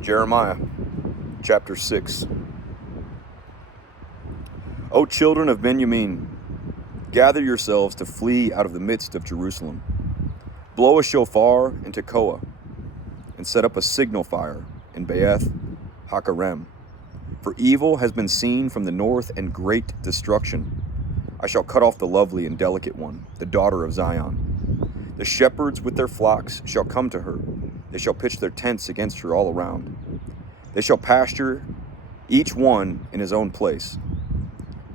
Jeremiah chapter 6. O children of Benjamin, gather yourselves to flee out of the midst of Jerusalem. Blow a shofar in Tekoa, and set up a signal fire in Beeth Hakerem. For evil has been seen from the north, and great destruction. I shall cut off the lovely and delicate one, the daughter of Zion. The shepherds with their flocks shall come to her. They shall pitch their tents against her all around. They shall pasture, each one in his own place.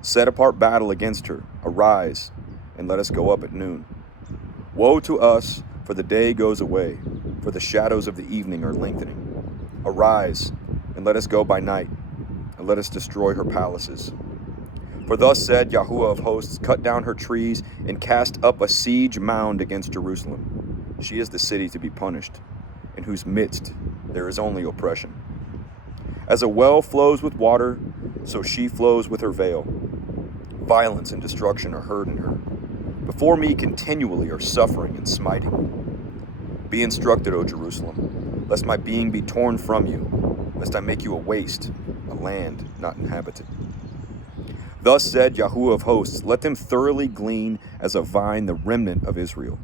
Set apart battle against her. Arise, and let us go up at noon. Woe to us, for the day goes away, for the shadows of the evening are lengthening. Arise, and let us go by night, and let us destroy her palaces. For thus said Yahuwah of hosts, cut down her trees, and cast up a siege mound against Jerusalem. She is the city to be punished, in whose midst there is only oppression. As a well flows with water, so she flows with her veil. Violence and destruction are heard in her. Before me continually are suffering and smiting. Be instructed, O Jerusalem, lest my being be torn from you, lest I make you a waste, a land not inhabited. Thus said Yahuwah of hosts, let them thoroughly glean as a vine the remnant of Israel.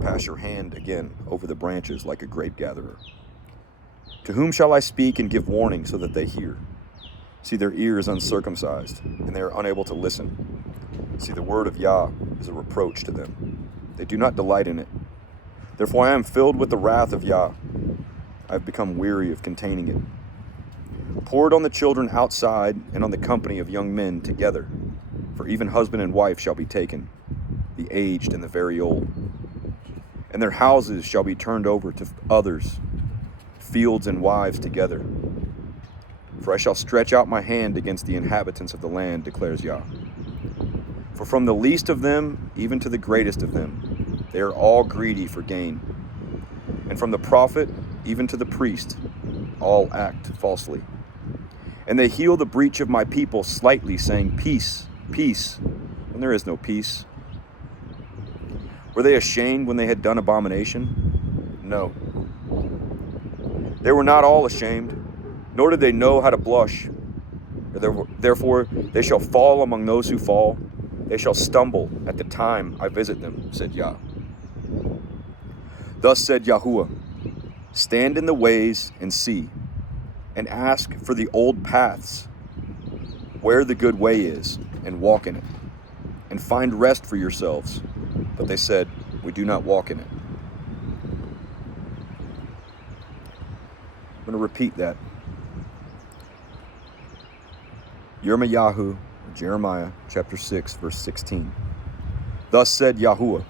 Pass your hand again over the branches like a grape gatherer. To whom shall I speak and give warning so that they hear? See, their ear is uncircumcised, and they are unable to listen. See, the word of Yah is a reproach to them. They do not delight in it. Therefore I am filled with the wrath of Yah. I have become weary of containing it. Pour it on the children outside and on the company of young men together, for even husband and wife shall be taken, the aged and the very old. And their houses shall be turned over to others, fields and wives together. For I shall stretch out my hand against the inhabitants of the land, declares Yah. For from the least of them, even to the greatest of them, they are all greedy for gain. And from the prophet, even to the priest, all act falsely. And they heal the breach of my people slightly, saying, peace, peace, when there is no peace. Were they ashamed when they had done abomination? No. They were not all ashamed, nor did they know how to blush. Therefore they shall fall among those who fall. They shall stumble at the time I visit them, said Yah. Thus said Yahuwah, stand in the ways and see, and ask for the old paths, where the good way is, and walk in it, and find rest for yourselves. But they said, we do not walk in it. I'm going to repeat that. Yirmiyahu, Jeremiah chapter 6, verse 16. Thus said Yahuwah,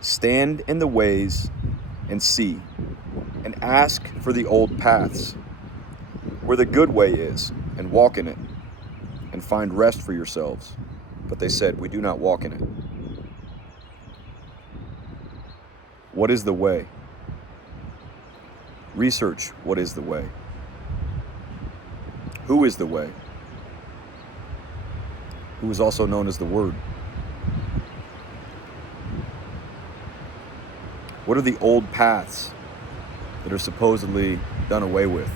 stand in the ways and see, and ask for the old paths, where the good way is, and walk in it, and find rest for yourselves. But they said, we do not walk in it. What is the way? Research what is the way. Who is the way? Who is also known as the Word. What are the old paths that are supposedly done away with?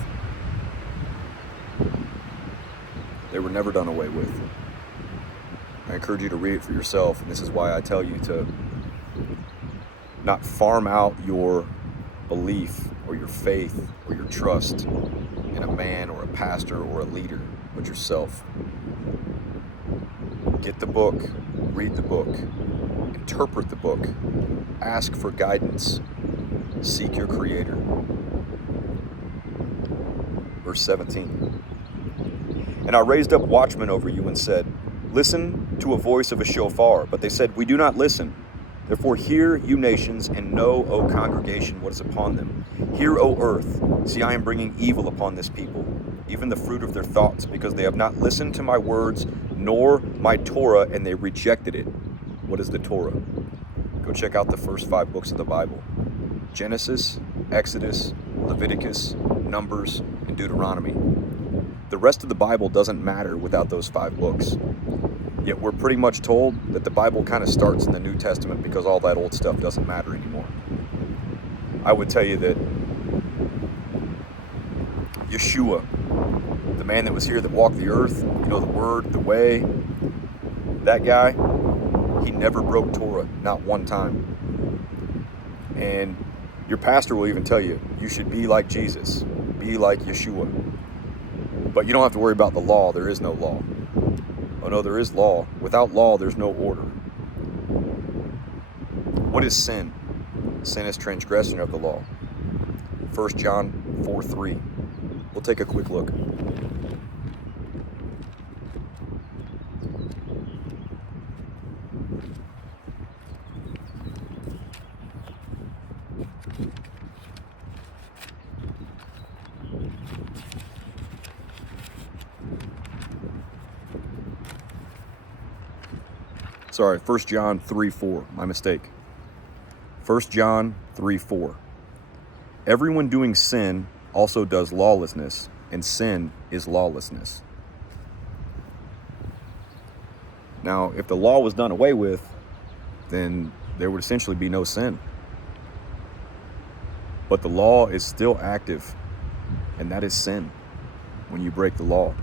They were never done away with. I encourage you to read it for yourself, and this is why I tell you to not farm out your belief or your faith or your trust in a man or a pastor or a leader, but yourself. Get the book, read the book, interpret the book, ask for guidance, seek your Creator. Verse 17. And I raised up watchmen over you and said, listen to a voice of a shofar. But they said, we do not listen. Therefore hear, you nations, and know, O congregation, what is upon them. Hear, O earth, see I am bringing evil upon this people, even the fruit of their thoughts, because they have not listened to my words, nor my Torah, and they rejected it. What is the Torah? Go check out the first 5 books of the Bible. Genesis, Exodus, Leviticus, Numbers, and Deuteronomy. The rest of the Bible doesn't matter without those 5 books. Yet we're pretty much told that the Bible kind of starts in the New Testament because all that old stuff doesn't matter anymore. I would tell you that Yeshua, the man that was here that walked the earth, the word, the way, that guy, he never broke Torah, not one time. And your pastor will even tell you, you should be like Jesus, be like Yeshua. But you don't have to worry about the law. There is no law. Oh no, there is law. Without law, there's no order. What is sin? Sin is transgression of the law. 1 John 4:3. We'll take a quick look. Sorry, 1 John 3:4, my mistake. 1 John 3:4. Everyone doing sin also does lawlessness, and sin is lawlessness. Now, if the law was done away with, then there would essentially be no sin. But the law is still active, and that is sin when you break the law.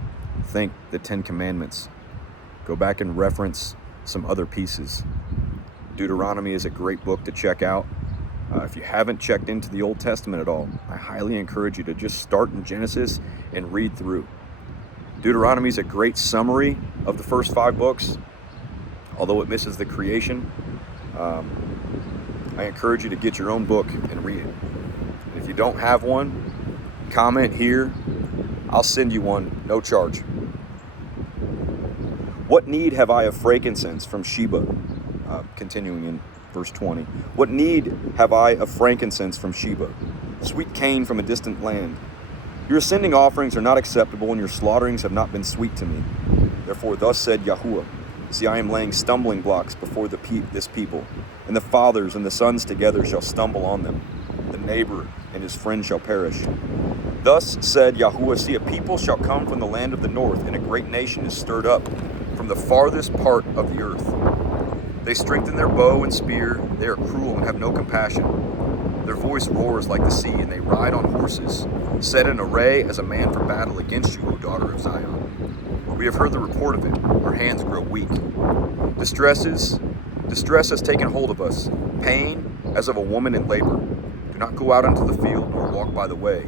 Think the 10 Commandments. Go back and reference some other pieces. Deuteronomy is a great book to check out. If you haven't checked into the Old Testament at all, I highly encourage you to just start in Genesis and read through. Deuteronomy is a great summary of the first 5 books, although it misses the creation. I encourage you to get your own book and read it. And if you don't have one, comment here. I'll send you one, no charge. What need have I of frankincense from Sheba? Continuing in verse 20. What need have I of frankincense from Sheba? Sweet cane from a distant land. Your ascending offerings are not acceptable, and your slaughterings have not been sweet to me. Therefore thus said Yahuwah, see, I am laying stumbling blocks before this people, and the fathers and the sons together shall stumble on them. The neighbor and his friend shall perish. Thus said Yahuwah, see, a people shall come from the land of the north, and a great nation is stirred up from the farthest part of the earth. They strengthen their bow and spear. They are cruel and have no compassion. Their voice roars like the sea, and they ride on horses, set in array as a man for battle against you, O daughter of Zion. We have heard the report of it. Our hands grow weak. Distress has taken hold of us, pain as of a woman in labor. Do not go out into the field nor walk by the way,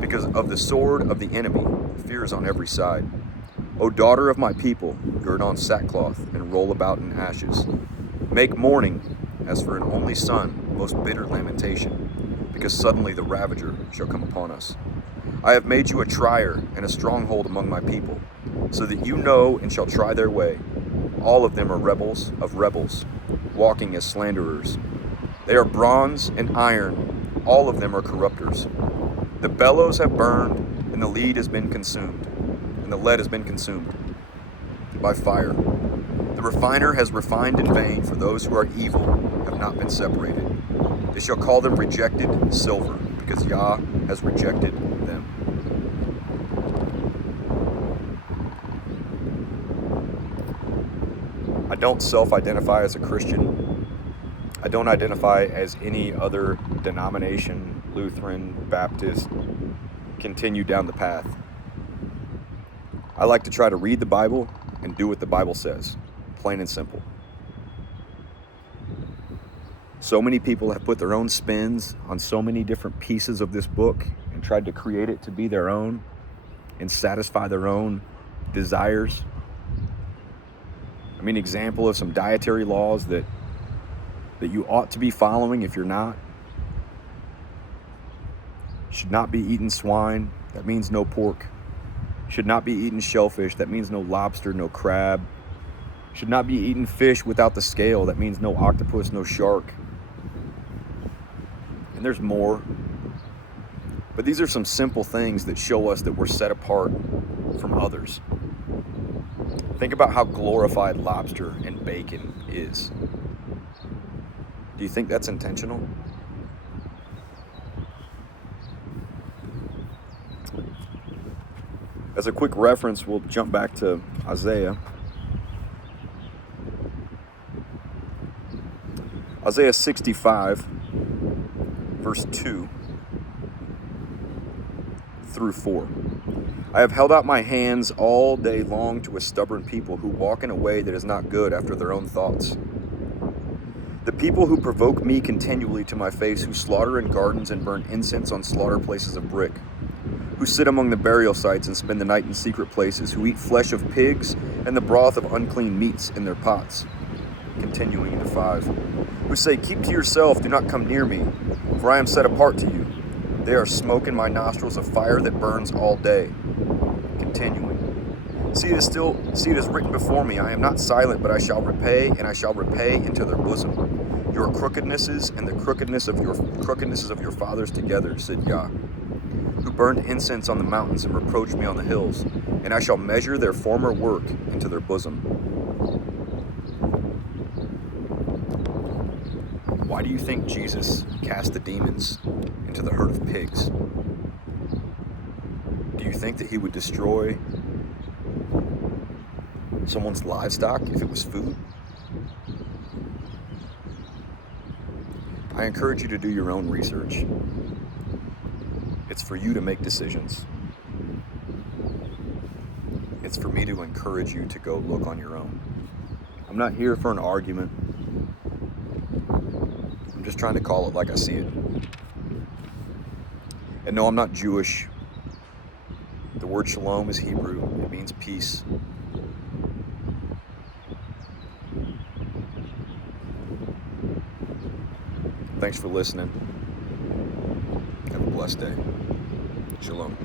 because of the sword of the enemy. Fear is on every side. O daughter of my people, gird on sackcloth and roll about in ashes. Make mourning as for an only son, most bitter lamentation, because suddenly the ravager shall come upon us. I have made you a trier and a stronghold among my people, so that you know and shall try their way. All of them are rebels of rebels, walking as slanderers. They are bronze and iron, all of them are corrupters. The bellows have burned, and the lead has been consumed. And the lead has been consumed by fire. The refiner has refined in vain, for those who are evil have not been separated. They shall call them rejected silver, because Yah has rejected them. I don't self-identify as a Christian. I don't identify as any other denomination, Lutheran, Baptist. Continue down the path. I like to try to read the Bible and do what the Bible says, plain and simple. So many people have put their own spins on so many different pieces of this book and tried to create it to be their own and satisfy their own desires. I mean, example of some dietary laws that you ought to be following if you're not. Should not be eating swine. That means no pork. Should not be eating shellfish. That means no lobster, no crab. Should not be eating fish without the scale. That means no octopus, no shark. And there's more. But these are some simple things that show us that we're set apart from others. Think about how glorified lobster and bacon is. Do you think that's intentional? As a quick reference, we'll jump back to Isaiah. Isaiah 65, verse 2. through 4. I have held out my hands all day long to a stubborn people who walk in a way that is not good after their own thoughts. The people who provoke me continually to my face, who slaughter in gardens and burn incense on slaughter places of brick, who sit among the burial sites and spend the night in secret places, who eat flesh of pigs and the broth of unclean meats in their pots. Continuing into 5. Who say, keep to yourself, do not come near me, for I am set apart to you. They are smoke in my nostrils, a fire that burns all day. Continuing. See, it is written before me, I am not silent, but I shall repay, and I shall repay into their bosom. Your crookednesses and the crookednesses of your fathers together, said Yah, who burned incense on the mountains and reproached me on the hills, and I shall measure their former work into their bosom. Why do you think Jesus cast the demons into the herd of pigs? Do you think that he would destroy someone's livestock if it was food? I encourage you to do your own research. It's for you to make decisions. It's for me to encourage you to go look on your own. I'm not here for an argument. I'm just trying to call it like I see it. And no, I'm not Jewish. The word shalom is Hebrew. It means peace. Thanks for listening. Have a blessed day. Shalom.